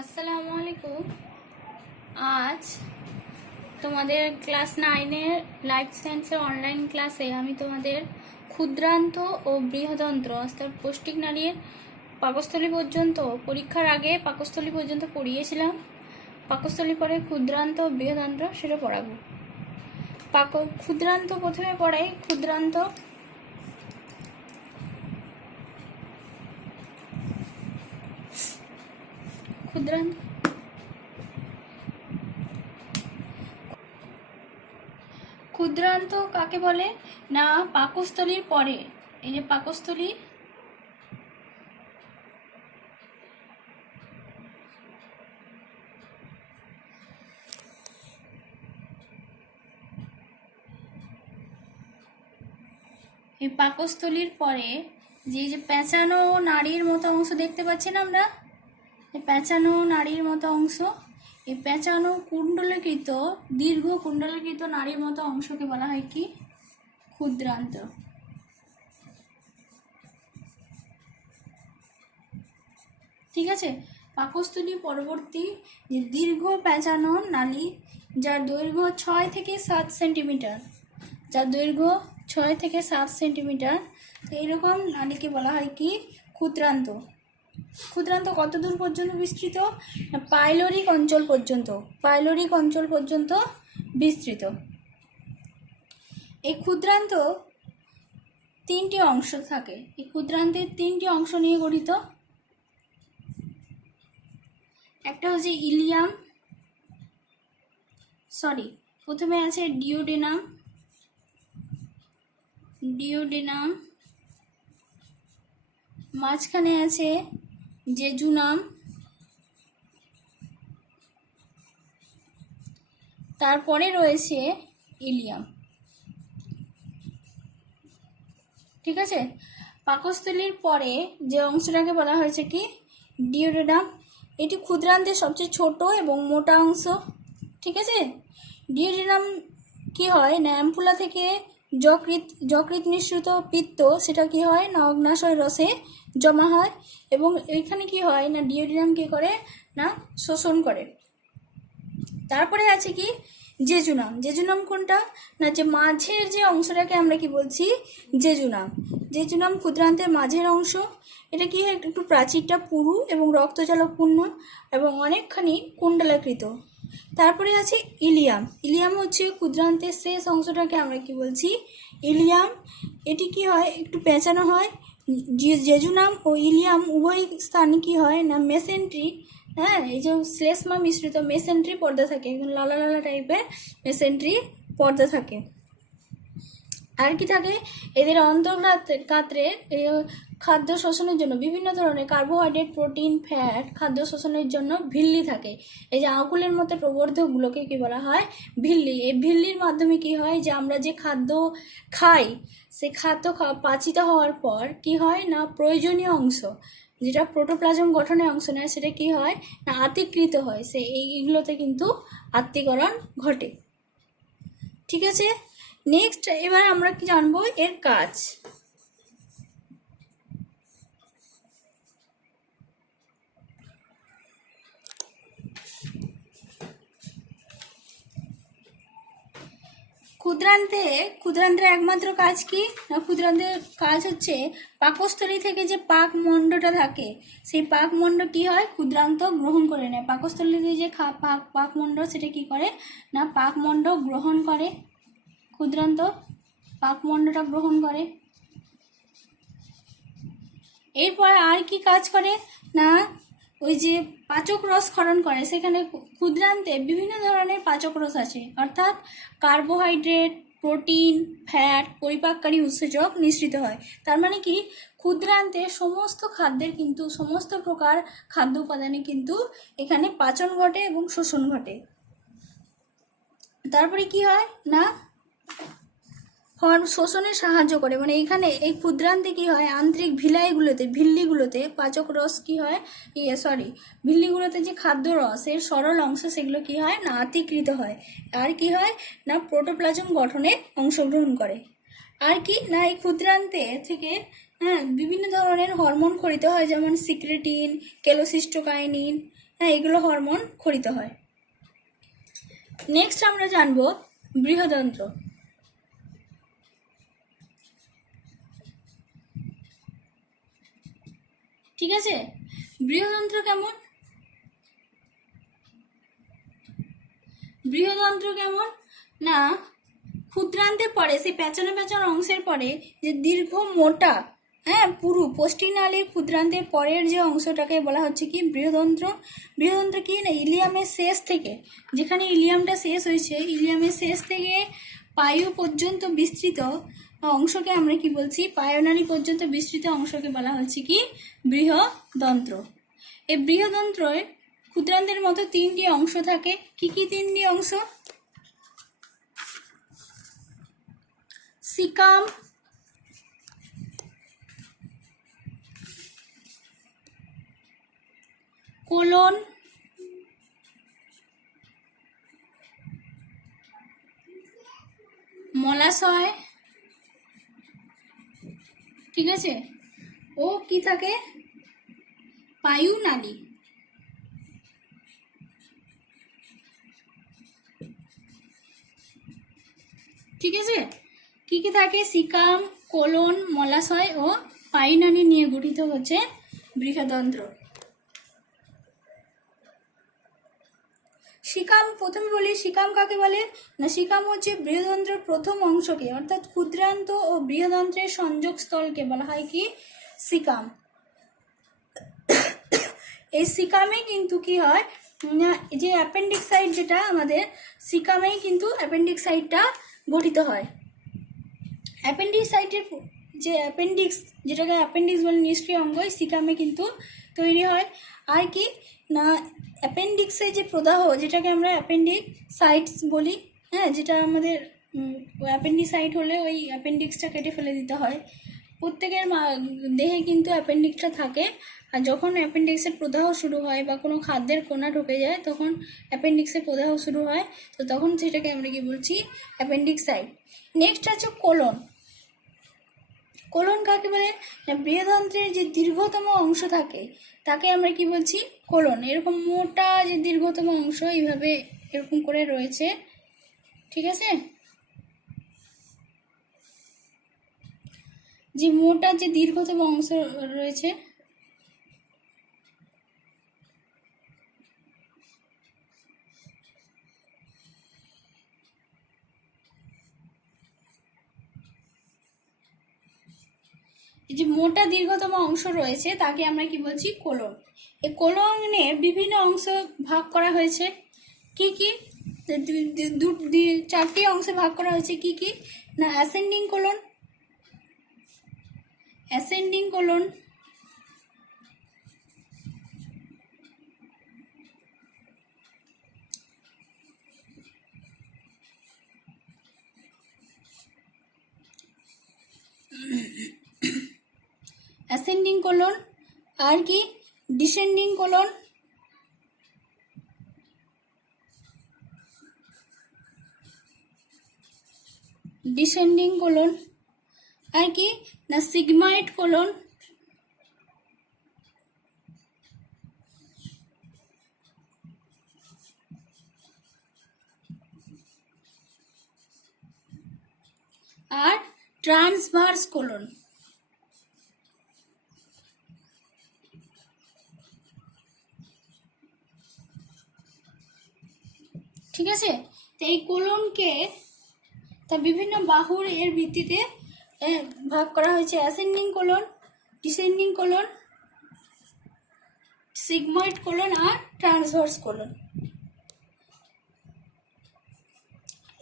আসসালামু আলাইকুম। আজ তোমাদের ক্লাস 9-এর লাইফ সায়েন্সের অনলাইন ক্লাসে আমি তোমাদের ক্ষুদ্রান্ত ও বৃহদন্ত্র অর্থাৎ পৌষ্টিক নালীর পাকস্থলী পর্যন্ত পরীক্ষার আগে পাকস্থলী পর্যন্ত পড়িয়েছিলাম। পাকস্থলী পরে ক্ষুদ্রান্ত ও বৃহদন্ত্র সেটা পড়াবো। ক্ষুদ্রান্ত প্রথমে পড়াই। ক্ষুদ্রান্ত ক্ষুদ্রান্ত ক্ষুদ্রান্ত কাকে বলে না, পাকস্থলীর পরে, এই যে পাকস্থলী, এই পাকস্থলীর পরে যে পেঁচানো নাড়ির মতো অংশ দেখতে পাচ্ছি না আমরা, এই পেঁচানো নাড়ির মতো অংশ, এই পেঁচানো কুণ্ডলীকৃত দীর্ঘ কুণ্ডলীকৃত নাড়ির মতো অংশকে বলা হয় কি? ক্ষুদ্রান্ত। ঠিক আছে, পাকস্থলী পরবর্তী যে দীর্ঘ পেঁচানো নালী যার দৈর্ঘ্য 6 থেকে 7 সেন্টিমিটার, যার দৈর্ঘ্য 6 থেকে 7 সেন্টিমিটার, তো এইরকম নালীকে বলা হয় কি? ক্ষুদ্রান্ত। ক্ষুদ্রান্ত কত দূর পর্যন্ত বিস্তৃত? না, পাইলোরিক অঞ্চল পর্যন্ত, পাইলোরিক অঞ্চল পর্যন্ত বিস্তৃত। এই ক্ষুদ্রান্ত 3টি অংশ থাকে। এই ক্ষুদ্রান্তের 3টি অংশ নিয়ে গঠিত। একটা হচ্ছে ইলিয়াম, প্রথমে আছে ডিওডেনাম, ডিওডেনাম, মাঝখানে আছে জেজুনাম, তারপরে রয়েছে ইলিয়াম। ঠিক আছে, পাকস্থলীর পরে যে অংশটাকে বলা হয়েছে কি? ডিওডেনাম। এটি ক্ষুদ্রান্তের সবচেয়ে ছোট এবং মোটা অংশ। ঠিক আছে, ডিওডেনাম কি হয় না, অ্যাম্পুলা থেকে যকৃৎ নিঃসৃত পিত্ত সেটা কি হয় না, অগ্নাশয় রসে জমা হয় এবং এইখানে কি হয় না, ডিওডেনাম কি করে না, শোষণ করে। তারপরে আছে কি? জেজুনাম। জেজুনাম কোনটা না, যে মাঝের যে অংশটাকে আমরা কি বলছি? জেজুনাম। জেজুনাম ক্ষুদ্রান্তের মাঝের অংশ। এটা কি একটু প্রাচীরটা পুরু এবং রক্তজলপূর্ণ এবং অনেকখানি কুণ্ডলাকৃত। তারপরে আছে ইলিয়াম। ইলিয়াম হচ্ছে ক্ষুদ্রান্তের শেষ অংশটাকে আমরা কি বলছি? ইলিয়াম। এটি কি হয়, একটু পেঁচানো হয়। জেজুনাম ও ইলিয়াম উভয় স্থানে কি হয় না, মেসেন্ট্রি, হ্যাঁ, এই যে শ্লেষ্মা মিশ্রিত মেসেন্ট্রি পর্দা থাকে, লালা লালা টাইপের মেসেন্ট্রি পর্দা থাকে। আর কি থাকে? এদের অন্তর্গাত্রে খাদ্য শোষণের জন্য বিভিন্ন ধরনের কার্বোহাইড্রেট, প্রোটিন, ফ্যাট খাদ্য শোষণের জন্য ভিল্লি থাকে। এই যে আঙুলের মতো প্রবর্ধকগুলোকে কি বলা হয়? ভিল্লি। এই ভিল্লির মাধ্যমে কি হয়, যে আমরা যে খাদ্য খাই সে খাদ্য পাচিত হওয়ার পর কি হয় না, প্রয়োজনীয় অংশ যেটা প্রোটোপ্লাজম গঠনের অংশ নেয় সেটা কি হয় না, আত্তীকৃত হয়। সে এইগুলোতে কিন্তু আত্তীকরণ ঘটে। ঠিক আছে, নেক্সট এবার আমরা কি জানবো এর কাজ। ক্ষুদ্রান্তের একমাত্র কাজ কি না, ক্ষুদ্রান্তের কাজ হচ্ছে পাকস্থলী থেকে যে পাকমণ্ডটা থাকে সেই পাকমণ্ড কি হয়, ক্ষুদ্রান্ত গ্রহণ করে নেয়। পাকস্থলীতে যে পাকমণ্ড সেটা কি করে না, পাকমণ্ড গ্রহণ করে, ক্ষুদ্রান্ত পাকমণ্ডটা গ্রহণ করে। এরপর আর কি কাজ করে না, ওই যে পাচক রস ক্ষরণ করে। সেখানে ক্ষুদ্রান্তে বিভিন্ন ধরনের পাচক রস আছে, অর্থাৎ কার্বোহাইড্রেট, প্রোটিন, ফ্যাট পরিপাককারী উৎসেচক নিঃসৃত হয়। তার মানে কি, ক্ষুদ্রান্তে সমস্ত খাদ্যের কিন্তু সমস্ত প্রকার খাদ্য উপাদানে কিন্তু এখানে পাচন ঘটে এবং শোষণ ঘটে। তারপরে কি হয় না, শোষণে সাহায্য করে। মানে এখানে এই ক্ষুদ্রান্তে কি হয়, আন্তরিক ভিল্লিগুলোতে পাচক রস কি হয়, ভিল্লিগুলোতে যে খাদ্য রসের সরল অংশ সেগুলো কি হয় না, আত্তীকৃত হয়। আর কি হয় না, প্রোটোপ্লাজম গঠনে অংশগ্রহণ করে। আর কি না, এই ক্ষুদ্রান্তে থেকে হ্যাঁ, বিভিন্ন ধরনের হরমোন ক্ষরিত হয়, যেমন সিক্রেটিন, কেলোসিস্টোকাইনিন, হ্যাঁ এগুলো হরমোন ক্ষরিত হয়। নেক্সট আমরা জানবো বৃহদন্ত্র। ঠিক আছে, বৃহদন্ত্র কেমন? বৃহদন্ত্র কেমন না, ক্ষুদ্রান্তে পরে, সেই পেঁচানো পেঁচানো অংশের পরে যে দীর্ঘ মোটা, হ্যাঁ পুরু পোস্টিনালীর ক্ষুদ্রান্তের পরের যে অংশটাকে বলা হচ্ছে কি বৃহদন্ত্র। বৃহদন্ত্র কি না, ইলিয়ামের শেষ থেকে, যেখানে ইলিয়ামটা শেষ হয়েছে, ইলিয়ামের শেষ থেকে পায়ু পর্যন্ত বিস্তৃত অংশকে আমরা কি বলছি, পায়নালী পর্যন্ত বিস্তৃত অংশকে বলা হচ্ছে কি বৃহদন্ত্র। এই বৃহদন্ত্রের ক্ষুদ্রান্তের মতো তিনটি অংশ থাকে। কি কি তিনটি অংশ? সিকাম, কোলন, মলাশয়, ঠিক আছে, ও কি থাকে, পায়ু নালী। ঠিক আছে, কি কি থাকে, সিকাম, কোলন, মলাশয় ও পায়ুনালী নিয়ে গঠিত হচ্ছে বৃহদন্ত্র। সিকাম, প্রথমে বলি সিকাম কাকে বলে না, সিকাম হচ্ছে বৃহদন্ত্রের প্রথম অংশকে, অর্থাৎ ক্ষুদ্রান্ত ও বৃহদন্ত্রের সংযোগ স্থলকে বলা হয় কি সিকাম। এই সিকামে কিন্তু কি হয় না, যে অ্যাপেন্ডিক্সাইড যেটা আমাদের সিকামেই কিন্তু অ্যাপেন্ডিক্সাইডটা গঠিত হয়। অ্যাপেন্ডিক্সাইডের যে অ্যাপেন্ডিক্স, যেটাকে অ্যাপেন্ডিক্স বলে নিষ্ক্রিয় অঙ্গ, সিকামে কিন্তু তৈরি হয়। আর কি না, অ্যাপেন্ডিক্সের যে প্রদাহ, যেটাকে আমরা অ্যাপেন্ডিসাইটস বলি, হ্যাঁ যেটা আমাদের অ্যাপেন্ডিসাইট হলে ওই অ্যাপেন্ডিক্সটা কেটে ফেলে দিতে হয়। প্রত্যেকের দেহে কিন্তু অ্যাপেন্ডিক্সটা থাকে, আর যখন অ্যাপেন্ডিক্সের প্রদাহ শুরু হয় বা কোনো খাদ্যের কোনা ঢুকে যায়, তখন অ্যাপেন্ডিক্সের প্রদাহ শুরু হয়, তো তখন সেটাকে আমরা কি বলছি, অ্যাপেন্ডিক্সাইট। নেক্সট আছে কোলন। কোলন কাকে বলে না, বৃহদন্ত্রের যে দীর্ঘতম অংশ থাকে তাকে আমরা কি বলছি, কোলন। এরকম মোটা যে দীর্ঘতম অংশ এইভাবে এরকম করে রয়েছে, ঠিক আছে, যে মোটা যে দীর্ঘতম অংশ রয়েছে, এই যে মোটা দীর্ঘতম অংশ রয়েছে তাকে আমরা কি বলছি, কোলন। এই কোলনে বিভিন্ন অংশ ভাগ করা হয়েছে। কি কি, চারটি অংশে ভাগ করা হয়েছে। কি কি না, ascending colon, ascending colon, ascending colon, আর কি ডিসেন্ডিং কোলন, ডিসেন্ডিং কোলন, আর কি না সিগময়েড কোলন, আর ট্রান্সভার্স কোলন। ঠিক আছে, তো এই কোলনকে তা বিভিন্ন বাহুর এর ভিত্তিতে ভাগ করা হয়েছে, ascending colon, descending colon, sigmoid colon আর ট্রান্সভার্স কোলন।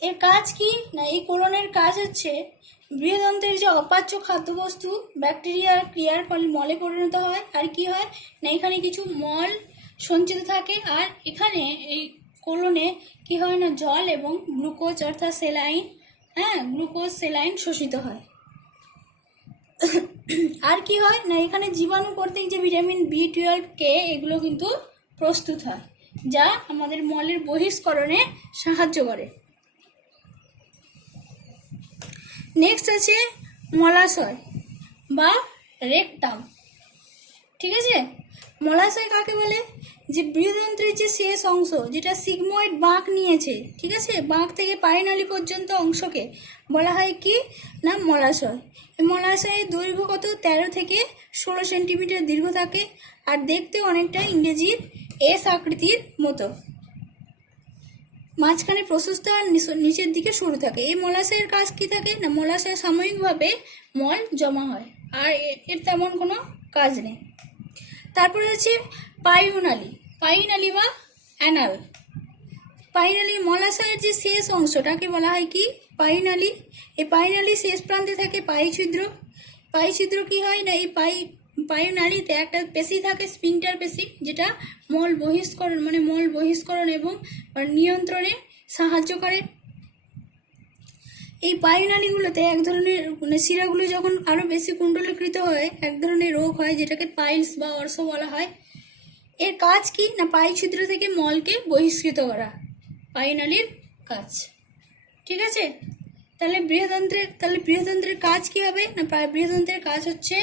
এর কাজ কি না, এই কোলনের কাজ হচ্ছে বৃহদন্ত্রের যে অপাচ্য খাদ্যবস্তু ব্যাকটেরিয়ার ক্রিয়ার ফলে মলে পরিণত হয়, আর কি হয় না এখানে কিছু মল সঞ্চিত থাকে, আর এখানে এই কোলনে কি হয় না জল এবং গ্লুকোজ অর্থাৎ সেলাইন, হ্যাঁ গ্লুকোজ সেলাইন শোষিত হয়। আর কি হয় না, এখানে জীবাণু কর্তৃক যে ভিটামিন B12K এগুলো কিন্তু প্রস্তুত হয়, যা আমাদের মলের বহিষ্করণে সাহায্য করে। নেক্সট আছে মলাশয় বা রেকটাম। ঠিক আছে, মলাশয় কাকে বলে? যে বৃহদন্ত্রের যে শেষ অংশ যেটা সিগময়েড বাঁক নিয়েছে, ঠিক আছে, বাঁক থেকে পায়নালী পর্যন্ত অংশকে বলা হয় কি না মলাশয়। এই মলাশয়ের দৈর্ঘ্য কত? 13 থেকে 16 সেন্টিমিটার দীর্ঘ থাকে, আর দেখতে অনেকটা ইংরেজির এস আকৃতির মতো, মাঝখানে প্রশস্ত আর নিচের দিকে সরু থাকে। এই মলাশয়ের কাজ কি থাকে না মলাশয়ে সাময়িকভাবে মল জমা হয়, আর এর তেমন কোনো কাজ নেই। তারপরে হচ্ছে পায়ুনালী, পায়ুনালী বা অ্যানাল। পায়ুনালী মলাশয়ের যে শেষ অংশটাকে বলা হয় কি পায়ুনালী। এই পায়ুনালীর শেষ প্রান্তে থাকে পায়ুছিদ্র। পায়ুছিদ্র কি হয় না এই পায়ুনালীতে একটা পেশি থাকে, স্পিংটার পেশি, যেটা মল বহিষ্করণ এবং নিয়ন্ত্রণে সাহায্য করে। এই পায়ুনালীগুলোতে এক ধরনের শিরাগুলো যখন আরো বেশি কুণ্ডলীকৃত হয় এক ধরনের রোগ হয় যেটাকে পাইলস বা অর্শ বলা হয়। এর কাজ কি না পায়ুছিদ্র থেকে মলকে বহিষ্কৃত করা, পায়ুনালীর কাজ। ঠিক আছে, তাহলে বৃহদন্ত্রের কাজ কি হবে না বৃহদন্ত্রের কাজ হচ্ছে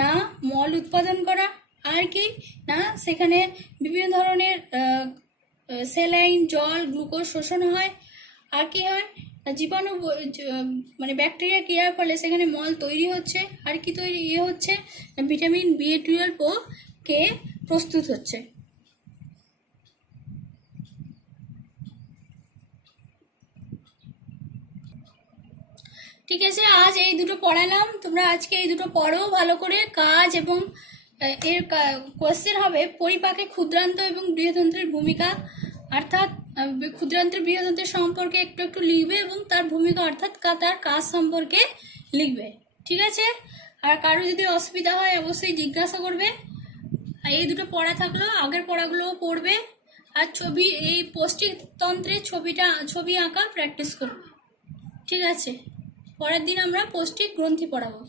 না মল উৎপাদন করা, আর কি না সেখানে বিভিন্ন ধরনের স্যালাইন, জল, গ্লুকোজ শোষণ হয়। আর কি হয় না জীবাণু ব্যাকটেরিয়া ক্রিয়ার ফলে সেখানে মল তৈরি হচ্ছে। আর কি তৈরি হচ্ছে না ভিটামিন B12 ও কে প্রস্তুত হচ্ছে। ঠিক আছে, আজ এই দুটো পড়ালাম, তোমরা আজকে এই দুটো পড়ো ভালো করে। কাজ এবং এর কোয়েশ্চেন হবে পরিপাকে ক্ষুদ্রান্ত এবং বৃহদন্ত্রের ভূমিকা, অর্থাৎ ক্ষুদ্রান্তের বৃহদন্ত্রের সম্পর্কে একটু একটু লিখবে এবং তার ভূমিকা অর্থাৎ তার কাজ সম্পর্কে লিখবে। ঠিক আছে, আর কারো যদি অসুবিধা হয় অবশ্যই জিজ্ঞাসা করবে। এই দুটো পড়া থাকলো, আগের পড়াগুলোও পড়বে, আর এই পৌষ্টিকতন্ত্রের ছবি আঁকা প্র্যাকটিস করবে। ঠিক আছে, পরের দিন আমরা পৌষ্টিক গ্রন্থি পড়াবো।